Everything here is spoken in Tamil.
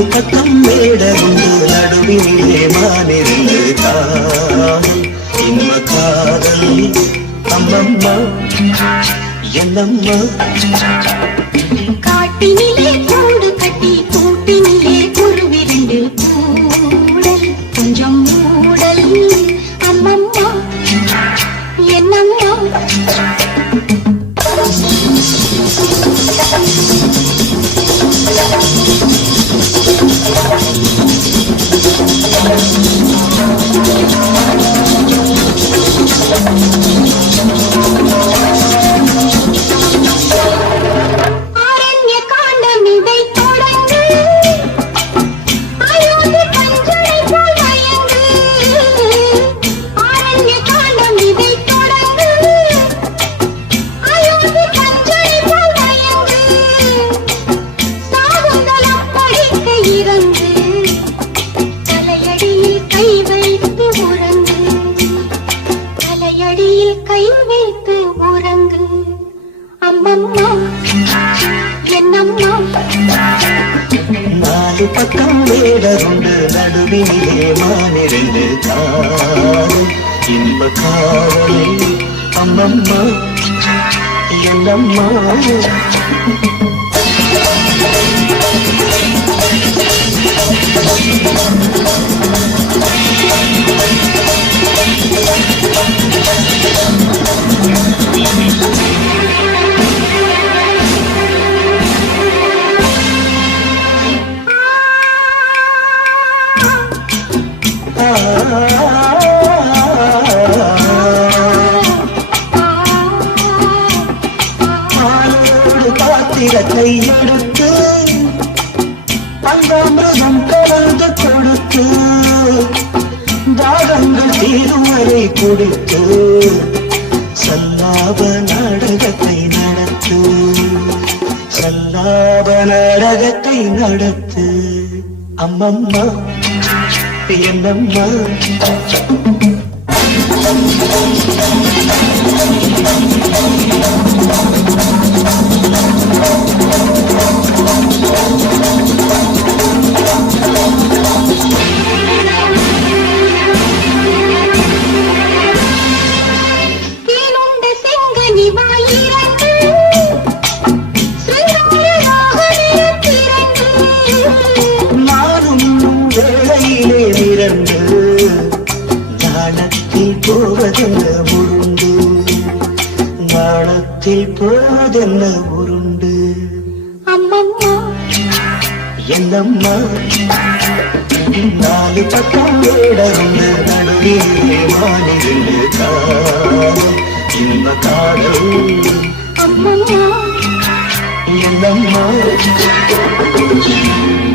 நாலு பக்கம் மேடருந்து நடுவினிலே மானிருந்து காதல் இன்ப காதல் அம்மம்மா என்னம்மா காட்டினிலே கூடு கட்டி கூட்டினிலே குருவிரண்டு கூடல் கொஞ்சம் மூடல் அம்மம்மா என்னம்மா கை வைத்து உறங்கு அம்மம்மா என்னம்மா நாலு பக்கம் வேடருண்டு நடுவினிலே மானிரண்டு காதல் இன்ப காதலை அம்மம்மா என்னம்மா பாத்திரத்தை எடுத்து பஞ்சாமிரதம் கலந்து கொடுத்து தாகங்கள் தீருவரை கொடுத்து சல்லாப நாடகத்தை நடத்து சல்லாப நாடகத்தை நடத்து அம்மம்மா என்னம்மா வேளையிலே நிரண்டு நாணத்தில் போவதென்ன உருண்டு நாணத்தில் போவதென்ன உருண்டு அம்மம்மா என்னம்மா நாலு பக்கம் வேடருந்து நடுவிலே மானிரண்டு காதல் இன்ப காதல் அம்மம்மா என்னம்மா